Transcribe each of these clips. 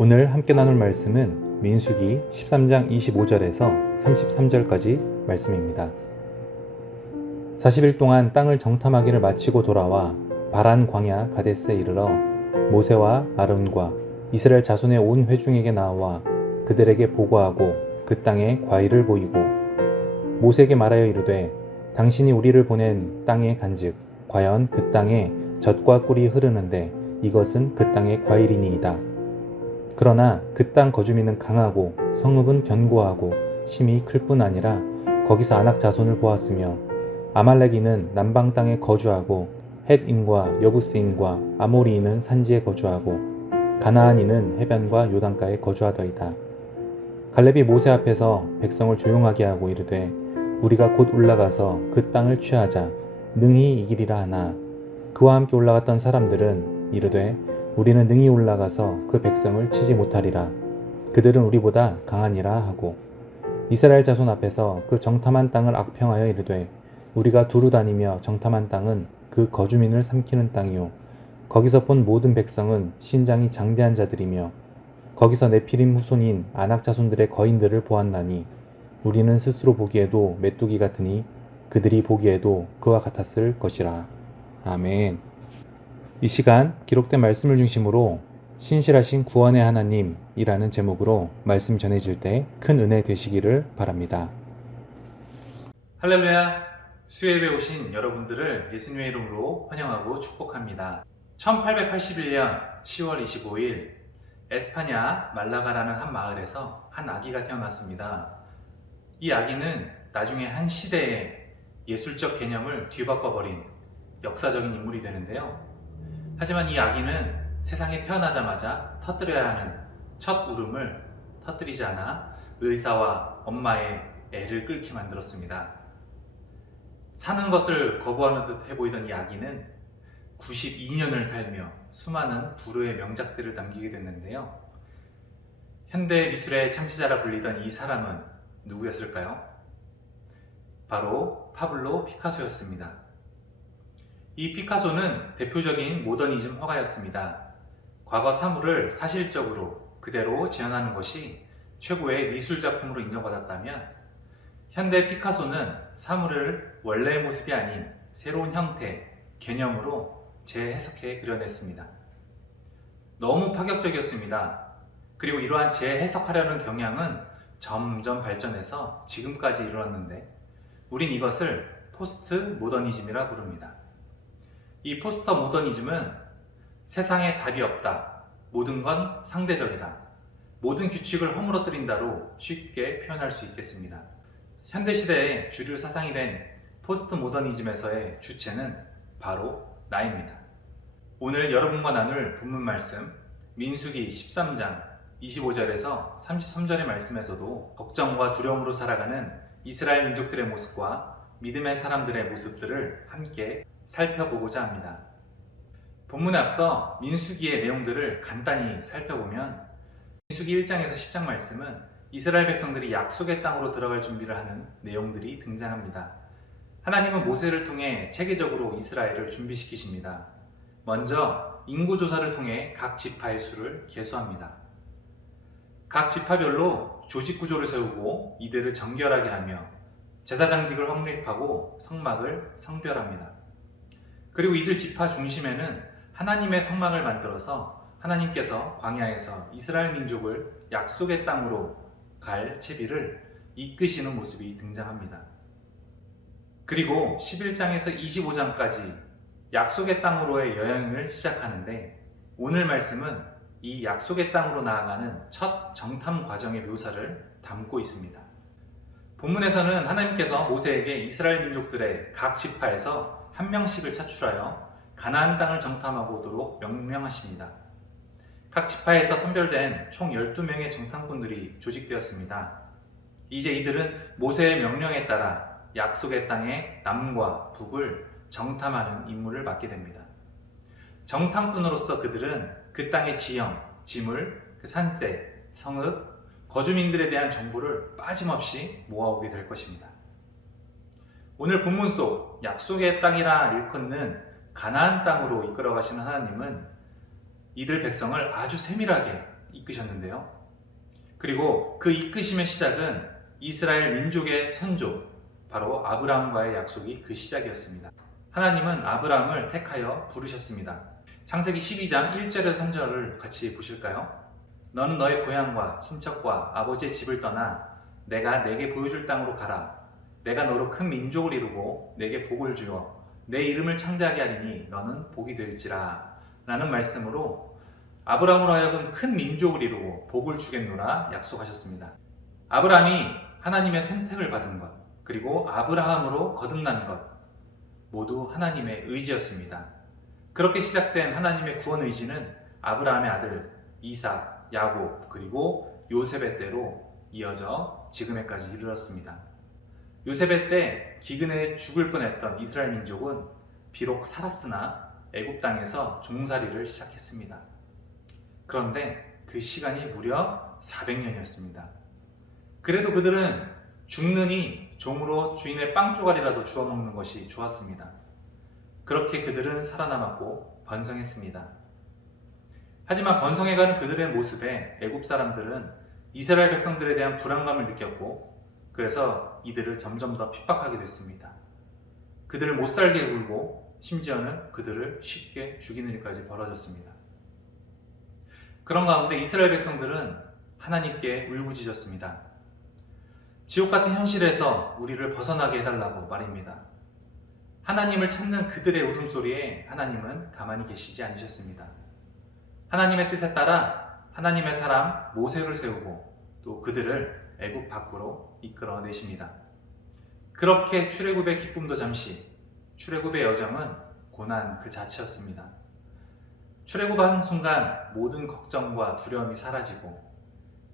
오늘 함께 나눌 말씀은 민수기 13장 25절에서 33절까지 말씀입니다. 40일 동안 땅을 정탐하기를 마치고 돌아와 바란 광야 가데스에 이르러 모세와 아론과 이스라엘 자손의 온 회중에게 나와 그들에게 보고하고 그 땅에 과일을 보이고 모세에게 말하여 이르되 당신이 우리를 보낸 땅에 간즉 과연 그 땅에 젖과 꿀이 흐르는데 이것은 그 땅의 과일이니이다. 그러나 그 땅 거주민은 강하고 성읍은 견고하고 심히 클 뿐 아니라 거기서 아낙 자손을 보았으며 아말렉인은 남방 땅에 거주하고 헷인과 여부스인과 아모리인은 산지에 거주하고 가나안인은 해변과 요단가에 거주하더이다. 갈렙이 모세 앞에서 백성을 조용하게 하고 이르되 우리가 곧 올라가서 그 땅을 취하자 능히 이기리라 하나 그와 함께 올라갔던 사람들은 이르되 우리는 능히 올라가서 그 백성을 치지 못하리라. 그들은 우리보다 강하니라 하고 이스라엘 자손 앞에서 그 정탐한 땅을 악평하여 이르되 우리가 두루 다니며 정탐한 땅은 그 거주민을 삼키는 땅이요 거기서 본 모든 백성은 신장이 장대한 자들이며 거기서 네피림 후손인 아낙 자손들의 거인들을 보았나니 우리는 스스로 보기에도 메뚜기 같으니 그들이 보기에도 그와 같았을 것이라. 아멘. 이 시간 기록된 말씀을 중심으로 신실하신 구원의 하나님이라는 제목으로 말씀 전해질 때 큰 은혜 되시기를 바랍니다. 할렐루야! 수요예배 오신 여러분들을 예수님의 이름으로 환영하고 축복합니다. 1881년 10월 25일 에스파냐 말라가라는 한 마을에서 한 아기가 태어났습니다. 이 아기는 나중에 한 시대의 예술적 개념을 뒤바꿔버린 역사적인 인물이 되는데요. 하지만 이 아기는 세상에 태어나자마자 터뜨려야 하는 첫 울음을 터뜨리지 않아 의사와 엄마의 애를 끓게 만들었습니다. 사는 것을 거부하는 듯 해보이던 이 아기는 92년을 살며 수많은 불후의 명작들을 남기게 됐는데요. 현대 미술의 창시자라 불리던 이 사람은 누구였을까요? 바로 파블로 피카소였습니다. 이 피카소는 대표적인 모더니즘 화가였습니다. 과거 사물을 사실적으로 그대로 재현하는 것이 최고의 미술작품으로 인정받았다면 현대 피카소는 사물을 원래의 모습이 아닌 새로운 형태, 개념으로 재해석해 그려냈습니다. 너무 파격적이었습니다. 그리고 이러한 재해석하려는 경향은 점점 발전해서 지금까지 이르렀는데 우린 이것을 포스트 모더니즘이라 부릅니다. 이 포스트 모더니즘은 세상에 답이 없다, 모든 건 상대적이다, 모든 규칙을 허물어뜨린다로 쉽게 표현할 수 있겠습니다. 현대시대의 주류 사상이 된 포스트 모더니즘에서의 주체는 바로 나입니다. 오늘 여러분과 나눌 본문 말씀 민수기 13장 25절에서 33절의 말씀에서도 걱정과 두려움으로 살아가는 이스라엘 민족들의 모습과 믿음의 사람들의 모습들을 함께 살펴보고자 합니다. 본문에 앞서 민수기의 내용들을 간단히 살펴보면 민수기 1장에서 10장 말씀은 이스라엘 백성들이 약속의 땅으로 들어갈 준비를 하는 내용들이 등장합니다. 하나님은 모세를 통해 체계적으로 이스라엘을 준비시키십니다. 먼저 인구조사를 통해 각 지파의 수를 계수합니다. 각 지파별로 조직구조를 세우고 이들을 정결하게 하며 제사장직을 확립하고 성막을 성별합니다. 그리고 이들 지파 중심에는 하나님의 성막을 만들어서 하나님께서 광야에서 이스라엘 민족을 약속의 땅으로 갈 채비를 이끄시는 모습이 등장합니다. 그리고 11장에서 25장까지 약속의 땅으로의 여행을 시작하는데 오늘 말씀은 이 약속의 땅으로 나아가는 첫 정탐 과정의 묘사를 담고 있습니다. 본문에서는 하나님께서 모세에게 이스라엘 민족들의 각 지파에서 한 명씩을 차출하여 가나안 땅을 정탐하고 오도록 명령하십니다. 각 지파에서 선별된 총 12명의 정탐꾼들이 조직되었습니다. 이제 이들은 모세의 명령에 따라 약속의 땅의 남과 북을 정탐하는 임무를 맡게 됩니다. 정탐꾼으로서 그들은 그 땅의 지형, 지물, 그 산세, 성읍, 거주민들에 대한 정보를 빠짐없이 모아오게 될 것입니다. 오늘 본문 속 약속의 땅이라 일컫는 가나안 땅으로 이끌어 가시는 하나님은 이들 백성을 아주 세밀하게 이끄셨는데요. 그리고 그 이끄심의 시작은 이스라엘 민족의 선조, 바로 아브라함과의 약속이 그 시작이었습니다. 하나님은 아브라함을 택하여 부르셨습니다. 창세기 12장 1절에서 3절을 같이 보실까요? 너는 너의 고향과 친척과 아버지의 집을 떠나 내가 내게 보여줄 땅으로 가라. 내가 너로 큰 민족을 이루고 내게 복을 주어 내 이름을 창대하게 하리니 너는 복이 될지라. 라는 말씀으로 아브라함으로 하여금 큰 민족을 이루고 복을 주겠노라 약속하셨습니다. 아브라함이 하나님의 선택을 받은 것, 그리고 아브라함으로 거듭난 것, 모두 하나님의 의지였습니다. 그렇게 시작된 하나님의 구원 의지는 아브라함의 아들 이삭, 야곱, 그리고 요셉의 때로 이어져 지금에까지 이르렀습니다. 요셉의 때 기근에 죽을 뻔했던 이스라엘 민족은 비록 살았으나 애굽 땅에서 종살이를 시작했습니다. 그런데 그 시간이 무려 400년이었습니다. 그래도 그들은 죽느니 종으로 주인의 빵 조각이라도 주워 먹는 것이 좋았습니다. 그렇게 그들은 살아남았고 번성했습니다. 하지만 번성해가는 그들의 모습에 애굽 사람들은 이스라엘 백성들에 대한 불안감을 느꼈고, 그래서 이들을 점점 더 핍박하게 됐습니다. 그들을 못살게 굴고 심지어는 그들을 쉽게 죽이는 일까지 벌어졌습니다. 그런 가운데 이스라엘 백성들은 하나님께 울부짖었습니다. 지옥 같은 현실에서 우리를 벗어나게 해달라고 말입니다. 하나님을 찾는 그들의 울음소리에 하나님은 가만히 계시지 않으셨습니다. 하나님의 뜻에 따라 하나님의 사람 모세를 세우고 또 그들을 애굽 밖으로 이끌어내십니다. 그렇게 출애굽의 기쁨도 잠시, 출애굽의 여정은 고난 그 자체였습니다. 출애굽한 순간 모든 걱정과 두려움이 사라지고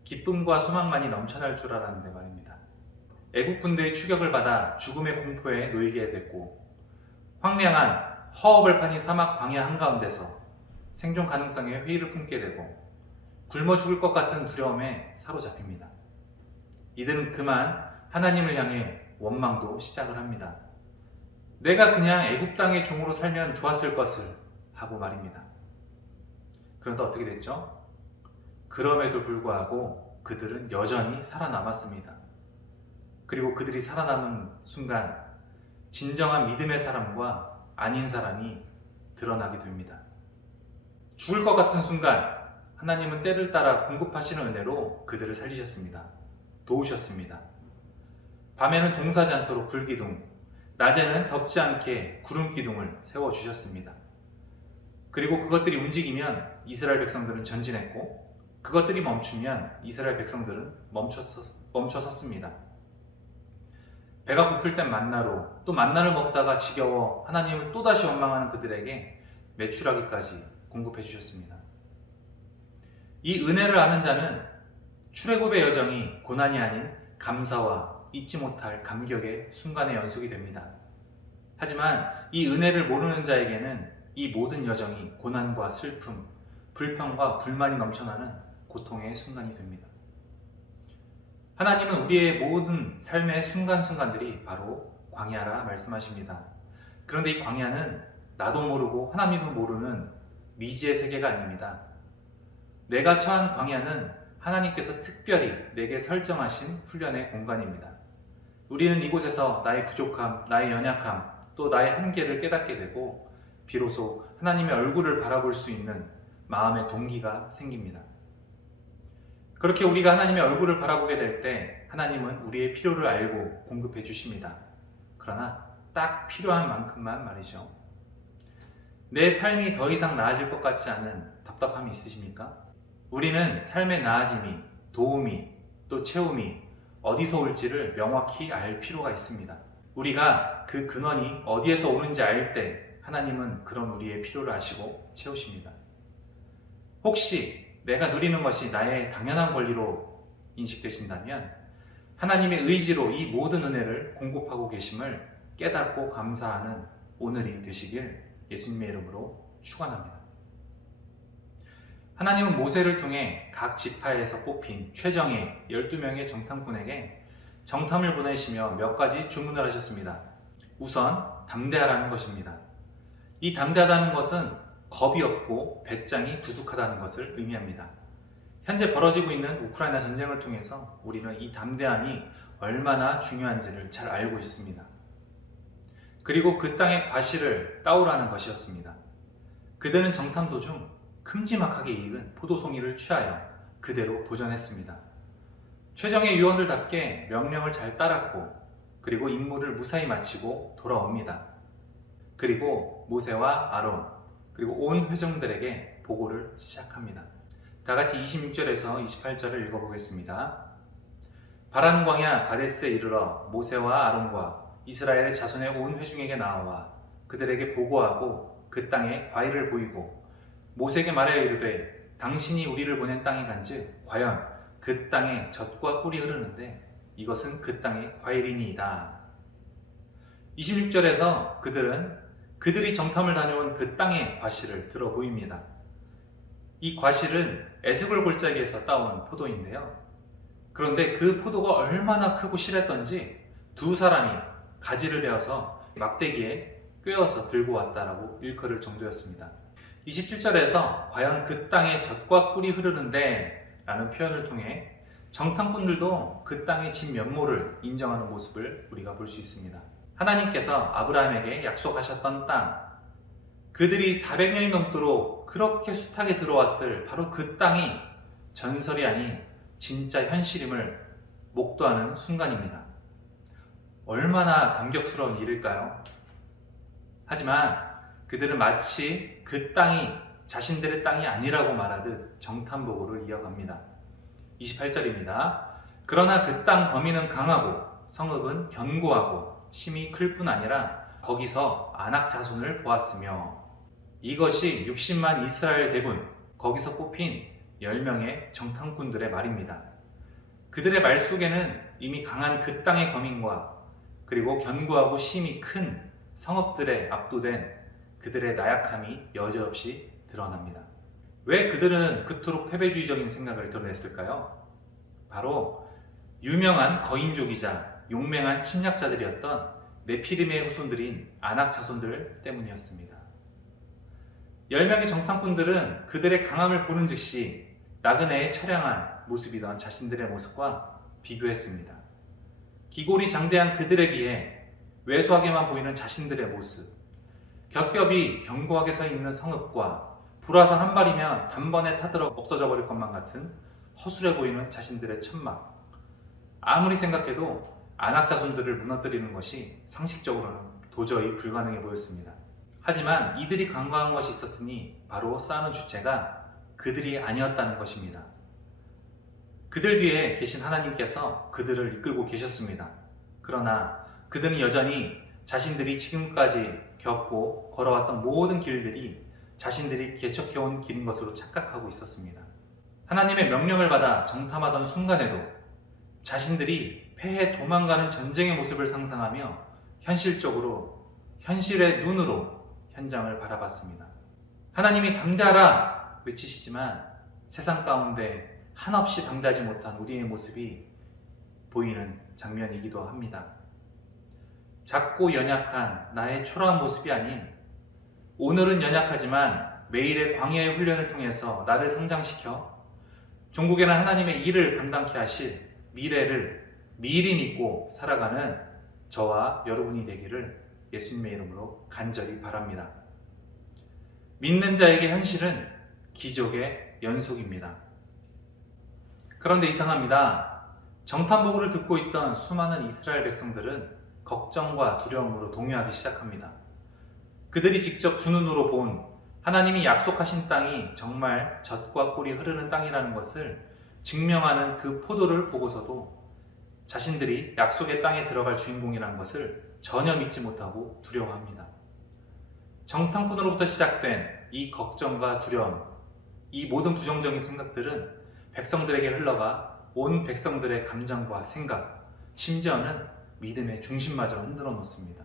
기쁨과 소망만이 넘쳐날 줄 알았는데 말입니다. 애굽 군대의 추격을 받아 죽음의 공포에 놓이게 됐고, 황량한 허허벌판인 사막 광야 한가운데서 생존 가능성에 회의를 품게 되고 굶어 죽을 것 같은 두려움에 사로잡힙니다. 이들은 그만 하나님을 향해 원망도 시작을 합니다. 내가 그냥 애굽 땅의 종으로 살면 좋았을 것을 하고 말입니다. 그런데 어떻게 됐죠? 그럼에도 불구하고 그들은 여전히 살아남았습니다. 그리고 그들이 살아남은 순간 진정한 믿음의 사람과 아닌 사람이 드러나게 됩니다. 죽을 것 같은 순간 하나님은 때를 따라 공급하시는 은혜로 그들을 살리셨습니다. 도우셨습니다. 밤에는 동사지 않도록 불기둥, 낮에는 덥지 않게 구름기둥을 세워주셨습니다. 그리고 그것들이 움직이면 이스라엘 백성들은 전진했고, 그것들이 멈추면 이스라엘 백성들은 멈춰 섰습니다. 배가 고플 땐 만나로, 또 만나를 먹다가 지겨워 하나님을 또다시 원망하는 그들에게 메추라기까지 공급해 주셨습니다. 이 은혜를 아는 자는 출애굽의 여정이 고난이 아닌 감사와 잊지 못할 감격의 순간의 연속이 됩니다. 하지만 이 은혜를 모르는 자에게는 이 모든 여정이 고난과 슬픔, 불평과 불만이 넘쳐나는 고통의 순간이 됩니다. 하나님은 우리의 모든 삶의 순간순간들이 바로 광야라 말씀하십니다. 그런데 이 광야는 나도 모르고 하나님도 모르는 미지의 세계가 아닙니다. 내가 처한 광야는 하나님께서 특별히 내게 설정하신 훈련의 공간입니다. 우리는 이곳에서 나의 부족함, 나의 연약함, 또 나의 한계를 깨닫게 되고 비로소 하나님의 얼굴을 바라볼 수 있는 마음의 동기가 생깁니다. 그렇게 우리가 하나님의 얼굴을 바라보게 될 때 하나님은 우리의 필요를 알고 공급해 주십니다. 그러나 딱 필요한 만큼만 말이죠. 내 삶이 더 이상 나아질 것 같지 않은 답답함이 있으십니까? 우리는 삶의 나아짐이, 도움이, 또 채움이 어디서 올지를 명확히 알 필요가 있습니다. 우리가 그 근원이 어디에서 오는지 알 때 하나님은 그런 우리의 필요를 아시고 채우십니다. 혹시 내가 누리는 것이 나의 당연한 권리로 인식되신다면 하나님의 의지로 이 모든 은혜를 공급하고 계심을 깨닫고 감사하는 오늘이 되시길 예수님의 이름으로 축원합니다. 하나님은 모세를 통해 각 지파에서 뽑힌 최정예 12명의 정탐꾼에게 정탐을 보내시며 몇 가지 주문을 하셨습니다. 우선 담대하라는 것입니다. 이 담대하다는 것은 겁이 없고 배짱이 두둑하다는 것을 의미합니다. 현재 벌어지고 있는 우크라이나 전쟁을 통해서 우리는 이 담대함이 얼마나 중요한지를 잘 알고 있습니다. 그리고 그 땅의 과실을 따오라는 것이었습니다. 그들은 정탐 도중 큼지막하게 익은 포도송이를 취하여 그대로 보전했습니다. 최정예 요원들답게 명령을 잘 따랐고 그리고 임무를 무사히 마치고 돌아옵니다. 그리고 모세와 아론 그리고 온 회중들에게 보고를 시작합니다. 다 같이 26절에서 28절을 읽어보겠습니다. 바란 광야 가데스에 이르러 모세와 아론과 이스라엘의 자손의 온 회중에게 나와 그들에게 보고하고 그 땅에 과일을 보이고 모세에게 말하여 이르되 당신이 우리를 보낸 땅에 간즉 과연 그 땅에 젖과 꿀이 흐르는데 이것은 그 땅의 과일이니이다. 26절에서 그들이 정탐을 다녀온 그 땅의 과실을 들어 보입니다. 이 과실은 에스골 골짜기에서 따온 포도인데요. 그런데 그 포도가 얼마나 크고 실했던지 두 사람이 가지를 베어서 막대기에 꿰어서 들고 왔다라고 일컬을 정도였습니다. 27절에서 과연 그 땅에 젖과 꿀이 흐르는데 라는 표현을 통해 정탐꾼들도 그 땅의 진면모를 인정하는 모습을 우리가 볼 수 있습니다. 하나님께서 아브라함에게 약속하셨던 땅, 그들이 400년이 넘도록 그렇게 숱하게 들어왔을 바로 그 땅이 전설이 아닌 진짜 현실임을 목도하는 순간입니다. 얼마나 감격스러운 일일까요? 하지만 그들은 마치 그 땅이 자신들의 땅이 아니라고 말하듯 정탐보고를 이어갑니다. 28절입니다. 그러나 그 땅 범위는 강하고 성읍은 견고하고 심이 클 뿐 아니라 거기서 아낙 자손을 보았으며 이것이 60만 이스라엘 대군 거기서 뽑힌 10명의 정탐꾼들의 말입니다. 그들의 말 속에는 이미 강한 그 땅의 거민과 그리고 견고하고 심이 큰 성읍들에 압도된 그들의 나약함이 여지없이 드러납니다. 왜 그들은 그토록 패배주의적인 생각을 드러냈을까요? 바로 유명한 거인족이자 용맹한 침략자들이었던 네피림의 후손들인 아낙 자손들 때문이었습니다. 10명의 정탐꾼들은 그들의 강함을 보는 즉시 나그네의 처량한 모습이던 자신들의 모습과 비교했습니다. 기골이 장대한 그들에 비해 왜소하게만 보이는 자신들의 모습, 겹겹이 견고하게 서 있는 성읍과 불화산 한 발이면 단번에 타들어 없어져 버릴 것만 같은 허술해 보이는 자신들의 천막. 아무리 생각해도 아낙 자손들을 무너뜨리는 것이 상식적으로는 도저히 불가능해 보였습니다. 하지만 이들이 간과한 것이 있었으니 바로 싸우는 주체가 그들이 아니었다는 것입니다. 그들 뒤에 계신 하나님께서 그들을 이끌고 계셨습니다. 그러나 그들은 여전히 자신들이 지금까지 겪고 걸어왔던 모든 길들이 자신들이 개척해온 길인 것으로 착각하고 있었습니다. 하나님의 명령을 받아 정탐하던 순간에도 자신들이 패해 도망가는 전쟁의 모습을 상상하며 현실의 눈으로 현장을 바라봤습니다. 하나님이 담대하라 외치시지만 세상 가운데 한없이 담대하지 못한 우리의 모습이 보이는 장면이기도 합니다. 작고 연약한 나의 초라한 모습이 아닌 오늘은 연약하지만 매일의 광야의 훈련을 통해서 나를 성장시켜 종국에는 하나님의 일을 감당케 하실 미래를 미리 믿고 살아가는 저와 여러분이 되기를 예수님의 이름으로 간절히 바랍니다. 믿는 자에게 현실은 기적의 연속입니다. 그런데 이상합니다. 정탐보고를 듣고 있던 수많은 이스라엘 백성들은 걱정과 두려움으로 동요하기 시작합니다. 그들이 직접 두 눈으로 본 하나님이 약속하신 땅이 정말 젖과 꿀이 흐르는 땅이라는 것을 증명하는 그 포도를 보고서도 자신들이 약속의 땅에 들어갈 주인공이라는 것을 전혀 믿지 못하고 두려워합니다. 정탐꾼으로부터 시작된 이 걱정과 두려움, 이 모든 부정적인 생각들은 백성들에게 흘러가 온 백성들의 감정과 생각, 심지어는 믿음의 중심마저 흔들어 놓습니다.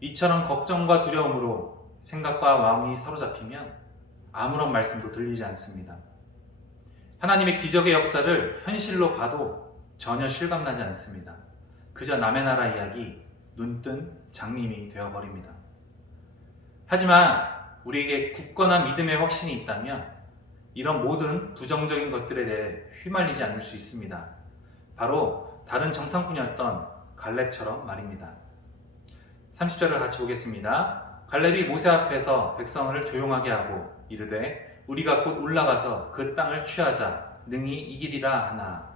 이처럼 걱정과 두려움으로 생각과 마음이 사로잡히면 아무런 말씀도 들리지 않습니다. 하나님의 기적의 역사를 현실로 봐도 전혀 실감나지 않습니다. 그저 남의 나라 이야기, 눈뜬 장님이 되어버립니다. 하지만 우리에게 굳건한 믿음의 확신이 있다면 이런 모든 부정적인 것들에 대해 휘말리지 않을 수 있습니다. 바로 다른 정탐꾼이었던 갈렙처럼 말입니다. 30절을 같이 보겠습니다. 갈렙이 모세 앞에서 백성을 조용하게 하고 이르되 우리가 곧 올라가서 그 땅을 취하자 능히 이기리라 하나.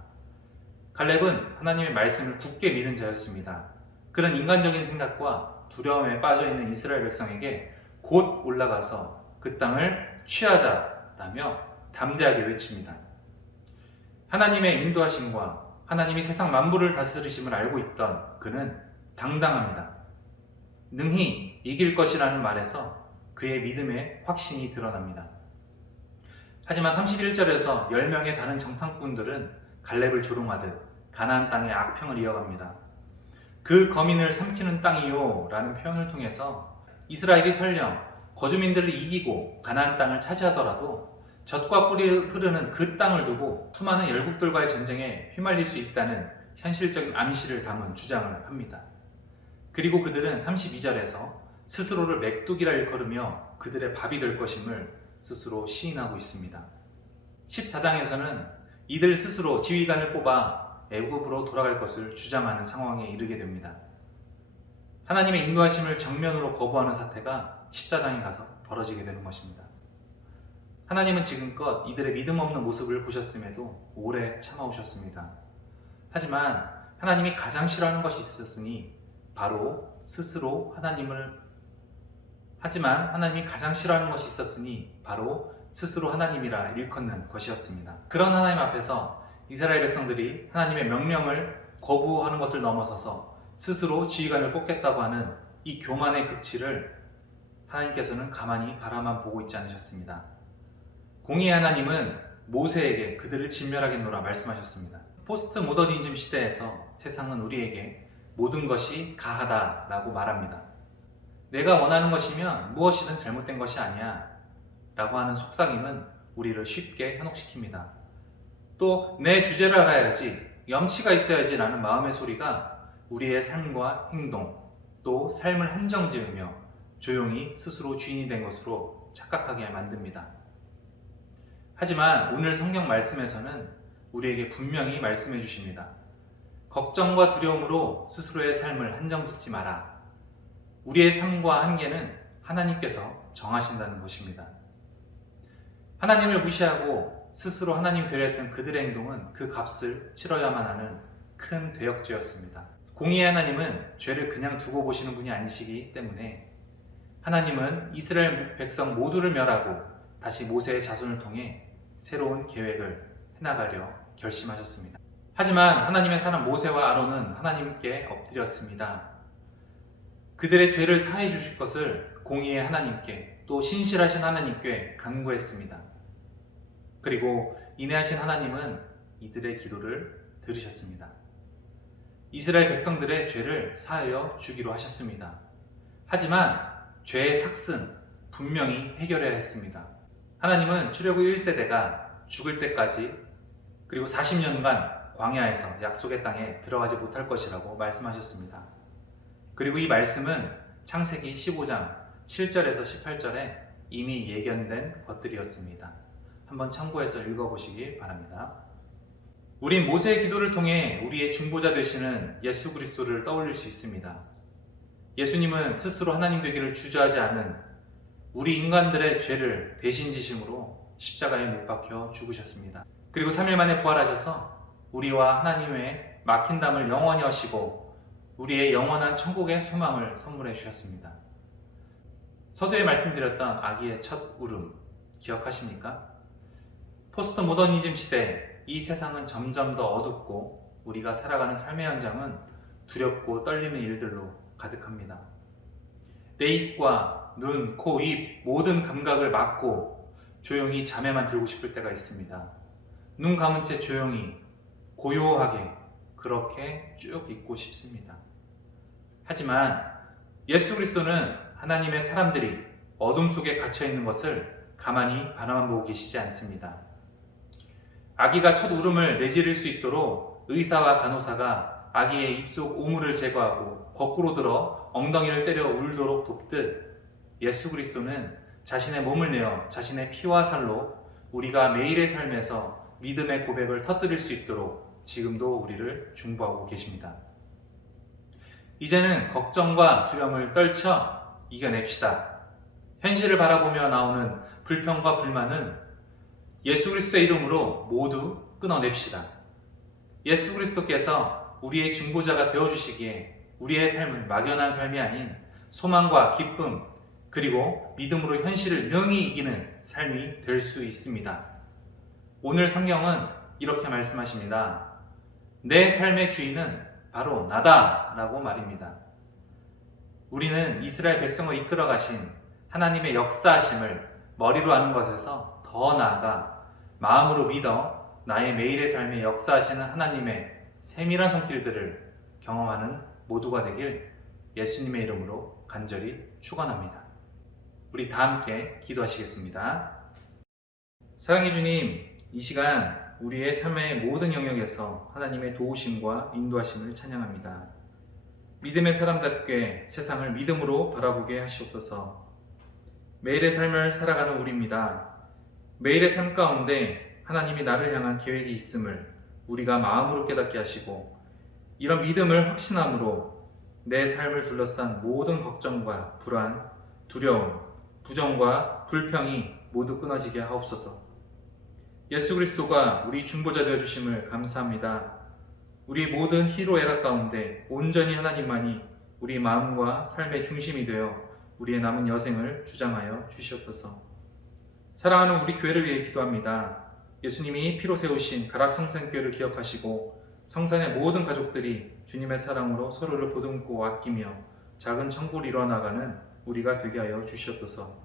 갈렙은 하나님의 말씀을 굳게 믿은 자였습니다. 그런 인간적인 생각과 두려움에 빠져있는 이스라엘 백성에게 곧 올라가서 그 땅을 취하자라며 담대하게 외칩니다. 하나님의 인도하심과 하나님이 세상 만물을 다스리심을 알고 있던 그는 당당합니다. 능히 이길 것이라는 말에서 그의 믿음의 확신이 드러납니다. 하지만 31절에서 10명의 다른 정탐꾼들은 갈렙을 조롱하듯 가나안 땅의 악평을 이어갑니다. 그 거민을 삼키는 땅이요 라는 표현을 통해서 이스라엘이 설령 거주민들을 이기고 가나안 땅을 차지하더라도 젖과 꿀이 흐르는 그 땅을 두고 수많은 열국들과의 전쟁에 휘말릴 수 있다는 현실적인 암시를 담은 주장을 합니다. 그리고 그들은 32절에서 스스로를 메뚜기라 일컬으며 그들의 밥이 될 것임을 스스로 시인하고 있습니다. 14장에서는 이들 스스로 지휘관을 뽑아 애굽으로 돌아갈 것을 주장하는 상황에 이르게 됩니다. 하나님의 인도하심을 정면으로 거부하는 사태가 14장에 가서 벌어지게 되는 것입니다. 하나님은 지금껏 이들의 믿음 없는 모습을 보셨음에도 오래 참아오셨습니다. 하지만 하나님이 가장 싫어하는 것이 있었으니 바로 스스로 하나님이라 일컫는 것이었습니다. 그런 하나님 앞에서 이스라엘 백성들이 하나님의 명령을 거부하는 것을 넘어서서 스스로 지휘관을 뽑겠다고 하는 이 교만의 극치를 하나님께서는 가만히 바라만 보고 있지 않으셨습니다. 공의의 하나님은 모세에게 그들을 진멸하겠노라 말씀하셨습니다. 포스트 모더니즘 시대에서 세상은 우리에게 모든 것이 가하다라고 말합니다. 내가 원하는 것이면 무엇이든 잘못된 것이 아니야 라고 하는 속삭임은 우리를 쉽게 현혹시킵니다. 또 내 주제를 알아야지, 염치가 있어야지 라는 마음의 소리가 우리의 삶과 행동, 또 삶을 한정지으며 조용히 스스로 주인이 된 것으로 착각하게 만듭니다. 하지만 오늘 성경 말씀에서는 우리에게 분명히 말씀해 주십니다. 걱정과 두려움으로 스스로의 삶을 한정짓지 마라. 우리의 삶과 한계는 하나님께서 정하신다는 것입니다. 하나님을 무시하고 스스로 하나님 되려 했던 그들의 행동은 그 값을 치러야만 하는 큰 대역죄였습니다. 공의의 하나님은 죄를 그냥 두고 보시는 분이 아니시기 때문에 하나님은 이스라엘 백성 모두를 멸하고 다시 모세의 자손을 통해 새로운 계획을 해나가려 결심하셨습니다. 하지만 하나님의 사람 모세와 아론은 하나님께 엎드렸습니다. 그들의 죄를 사해 주실 것을 공의의 하나님께 또 신실하신 하나님께 간구했습니다. 그리고 인내하신 하나님은 이들의 기도를 들으셨습니다. 이스라엘 백성들의 죄를 사하여 주기로 하셨습니다. 하지만 죄의 삭은 분명히 해결해야 했습니다. 하나님은 출애굽 1세대가 죽을 때까지 그리고 40년간 광야에서 약속의 땅에 들어가지 못할 것이라고 말씀하셨습니다. 그리고 이 말씀은 창세기 15장 7절에서 18절에 이미 예견된 것들이었습니다. 한번 참고해서 읽어보시기 바랍니다. 우린 모세의 기도를 통해 우리의 중보자 되시는 예수 그리스도를 떠올릴 수 있습니다. 예수님은 스스로 하나님 되기를 주저하지 않은 우리 인간들의 죄를 대신 지심으로 십자가에 못 박혀 죽으셨습니다. 그리고 3일 만에 부활하셔서 우리와 하나님의 막힌 담을 영원히 하시고 우리의 영원한 천국의 소망을 선물해 주셨습니다. 서두에 말씀드렸던 아기의 첫 울음 기억하십니까? 포스트 모더니즘 시대 이 세상은 점점 더 어둡고 우리가 살아가는 삶의 현장은 두렵고 떨리는 일들로 가득합니다. 내 입과 눈, 코, 입 모든 감각을 막고 조용히 잠에만 들고 싶을 때가 있습니다. 눈 감은 채 조용히 고요하게 그렇게 쭉 있고 싶습니다. 하지만 예수 그리스도는 하나님의 사람들이 어둠 속에 갇혀 있는 것을 가만히 바라만 보고 계시지 않습니다. 아기가 첫 울음을 내지를 수 있도록 의사와 간호사가 아기의 입속 오물을 제거하고 거꾸로 들어 엉덩이를 때려 울도록 돕듯 예수 그리스도는 자신의 몸을 내어 자신의 피와 살로 우리가 매일의 삶에서 믿음의 고백을 터뜨릴 수 있도록 지금도 우리를 중보하고 계십니다. 이제는 걱정과 두려움을 떨쳐 이겨냅시다. 현실을 바라보며 나오는 불평과 불만은 예수 그리스도의 이름으로 모두 끊어냅시다. 예수 그리스도께서 우리의 중보자가 되어주시기에 우리의 삶은 막연한 삶이 아닌 소망과 기쁨 그리고 믿음으로 현실을 능히 이기는 삶이 될 수 있습니다. 오늘 성경은 이렇게 말씀하십니다. 내 삶의 주인은 바로 나다 라고 말입니다. 우리는 이스라엘 백성을 이끌어 가신 하나님의 역사하심을 머리로 아는 것에서 더 나아가 마음으로 믿어 나의 매일의 삶에 역사하시는 하나님의 세밀한 손길들을 경험하는 모두가 되길 예수님의 이름으로 간절히 축원합니다. 우리 다 함께 기도하시겠습니다. 사랑의 주님, 이 시간 우리의 삶의 모든 영역에서 하나님의 도우심과 인도하심을 찬양합니다. 믿음의 사람답게 세상을 믿음으로 바라보게 하시옵소서. 매일의 삶을 살아가는 우리입니다. 매일의 삶 가운데 하나님이 나를 향한 계획이 있음을 우리가 마음으로 깨닫게 하시고 이런 믿음을 확신함으로 내 삶을 둘러싼 모든 걱정과 불안, 두려움, 부정과 불평이 모두 끊어지게 하옵소서. 예수 그리스도가 우리 중보자 되어주심을 감사합니다. 우리 모든 희로애락 가운데 온전히 하나님만이 우리 마음과 삶의 중심이 되어 우리의 남은 여생을 주장하여 주시옵소서. 사랑하는 우리 교회를 위해 기도합니다. 예수님이 피로 세우신 가락성산교회를 기억하시고 성산의 모든 가족들이 주님의 사랑으로 서로를 보듬고 아끼며 작은 천국을 이뤄나가는 우리가 되게 하여 주시옵소서.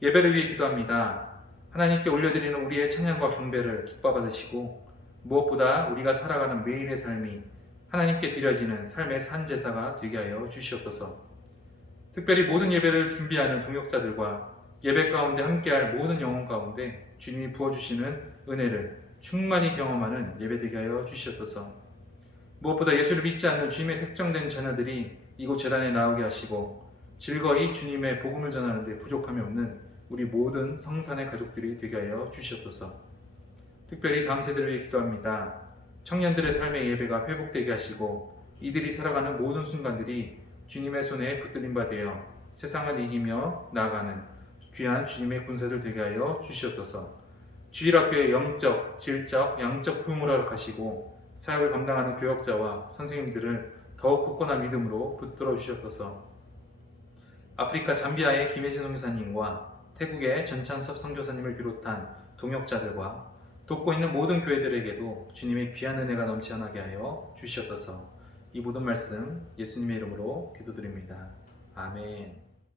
예배를 위해 기도합니다. 하나님께 올려드리는 우리의 찬양과 경배를 기뻐 받으시고 무엇보다 우리가 살아가는 매일의 삶이 하나님께 드려지는 삶의 산제사가 되게 하여 주시옵소서. 특별히 모든 예배를 준비하는 동역자들과 예배 가운데 함께할 모든 영혼 가운데 주님이 부어주시는 은혜를 충만히 경험하는 예배 되게 하여 주시옵소서. 무엇보다 예수를 믿지 않는 주님의 택정된 자녀들이 이곳 제단에 나오게 하시고 즐거이 주님의 복음을 전하는 데 부족함이 없는 우리 모든 성산의 가족들이 되게 하여 주시옵소서. 특별히 다음 세대를 위해 기도합니다. 청년들의 삶의 예배가 회복되게 하시고 이들이 살아가는 모든 순간들이 주님의 손에 붙들림 바 되어 세상을 이기며 나아가는 귀한 주님의 군사들 되게 하여 주시옵소서. 주일학교의 영적, 질적, 양적 부흥을 허락하시고 사역을 감당하는 교역자와 선생님들을 더욱 굳건한 믿음으로 붙들어 주시옵소서. 아프리카 잠비아의 김혜진 선교사님과 태국의 전찬섭 선교사님을 비롯한 동역자들과 돕고 있는 모든 교회들에게도 주님의 귀한 은혜가 넘쳐나게 하여 주시옵소서. 이 모든 말씀 예수님의 이름으로 기도드립니다. 아멘.